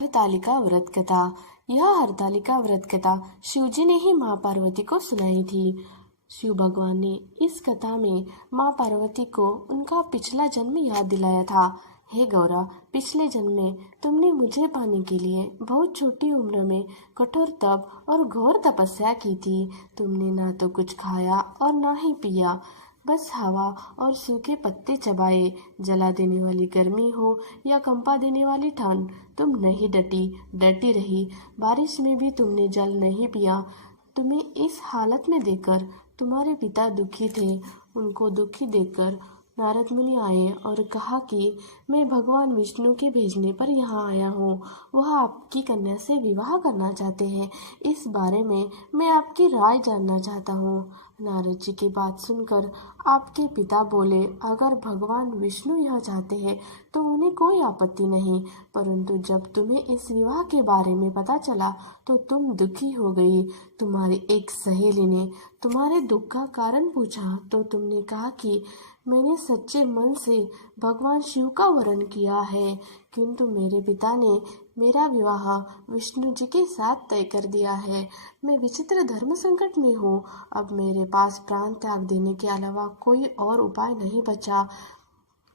हरतालिका व्रत कथा। यह हरतालिका व्रत कथा शिवजी ने ही माँ पार्वती को सुनाई थी। शिव भगवान ने इस कथा में माँ पार्वती को उनका पिछला जन्म याद दिलाया था। हे गौरा, पिछले जन्म में तुमने मुझे पाने के लिए बहुत छोटी उम्र में कठोर तप और घोर तपस्या की थी। तुमने ना तो कुछ खाया और ना ही पिया, बस हवा और सूखे पत्ते चबाए। जला देने वाली गर्मी हो या कंपा देने वाली ठंड, तुम नहीं डटी रही। बारिश में भी तुमने जल नहीं पिया। तुम्हें इस हालत में देखकर तुम्हारे पिता दुखी थे। उनको दुखी देखकर नारद मुनि आए और कहा कि मैं भगवान विष्णु के भेजने पर यहाँ आया हूँ। वह आपकी कन्या से विवाह करना चाहते हैं। इस बारे में मैं आपकी राय जानना चाहता हूँ। नारद जी की बात सुनकर आपके पिता बोले, अगर भगवान विष्णु यह चाहते हैं तो उन्हें कोई आपत्ति नहीं, परंतु जब तुम्हें इस विवाह के बारे में पता चला तो तुम दुखी हो गई। तुम्हारी एक सहेली ने तुम्हारे दुख का कारण पूछा तो तुमने कहा कि मैंने सच्चे मन से भगवान शिव का वरण किया है, किंतु मेरे पिता ने मेरा विवाह विष्णु जी के साथ तय कर दिया है। मैं विचित्र धर्म संकट में हूँ। अब मेरे पास प्राण त्याग देने के अलावा कोई और उपाय नहीं बचा।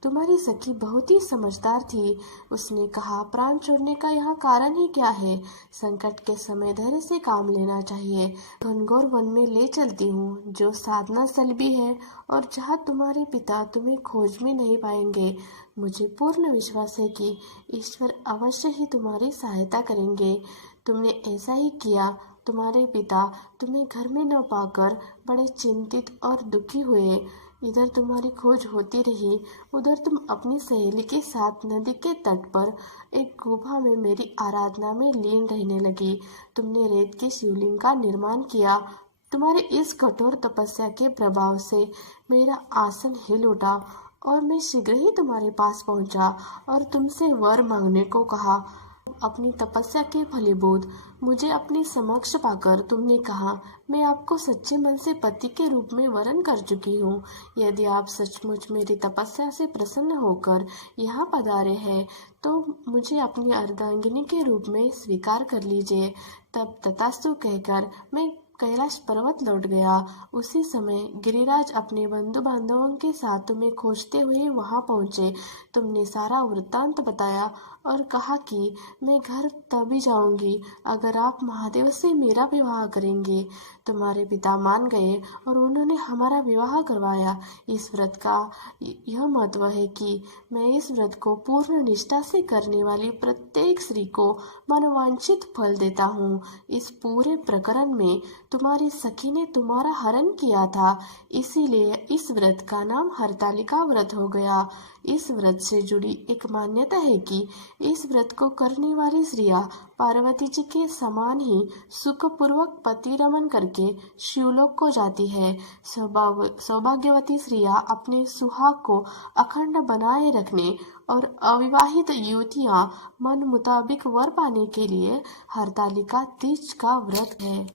तुम्हारी सखी बहुत ही समझदार थी। उसने कहा, प्राण छोड़ने का यहाँ कारण ही क्या है? संकट के समय धैर्य से काम लेना चाहिए। घनघोर वन में ले चलती हूँ, जो साधना स्थल भी है और जहाँ तुम्हारे पिता तुम्हें खोज में नहीं पाएंगे। मुझे पूर्ण विश्वास है कि ईश्वर अवश्य ही तुम्हारी सहायता करेंगे। तुमने ऐसा ही किया। तुम्हारे पिता तुम्हें घर में न पाकर बड़े चिंतित और दुखी हुए। इधर तुम्हारी खोज होती रही, उधर तुम अपनी सहेली के साथ नदी के तट पर एक गुफा में मेरी आराधना में लीन रहने लगी। तुमने रेत के शिवलिंग का निर्माण किया। तुम्हारे इस कठोर तपस्या के प्रभाव से मेरा आसन हिल उठा और मैं शीघ्र ही तुम्हारे पास पहुंचा और तुमसे वर मांगने को कहा। अपनी तपस्या के फलीभूत मुझे अपने समक्ष पाकर तुमने कहा, मैं आपको सच्चे मन से पति के रूप में वरण कर चुकी हूँ। यदि आप सचमुच मेरी तपस्या से प्रसन्न होकर यहाँ पधारे हैं तो मुझे अपनी अर्धांगिनी के रूप में स्वीकार कर लीजिए। तब तथास्तु कहकर मैं कैलाश पर्वत लौट गया। उसी समय गिरिराज अपने बंधु बांधवों के साथ तुम्हें खोजते हुए वहां पहुंचे। तुमने सारा वृत्तांत बताया और कहा कि मैं घर तभी जाऊंगी अगर आप महादेव से मेरा विवाह करेंगे। तुम्हारे पिता मान गए और उन्होंने हमारा विवाह करवाया। इस व्रत का यह महत्व है कि मैं इस व्रत को पूर्ण निष्ठा से करने वाली प्रत्येक स्त्री को मनोवांछित फल देता हूँ। इस पूरे प्रकरण में तुम्हारी सखी ने तुम्हारा हरण किया था, इसीलिए इस व्रत का नाम हरतालिका व्रत हो गया। इस व्रत से जुड़ी एक मान्यता है कि इस व्रत को करने वाली स्त्रियां पार्वती जी के समान ही सुखपूर्वक पति रमन करके शिवलोक को जाती है। सौभाग्यवती स्त्रियां अपने सुहाग को अखंड बनाए रखने और अविवाहित युवतियां मन मुताबिक वर पाने के लिए हरतालिका तीज का व्रत है।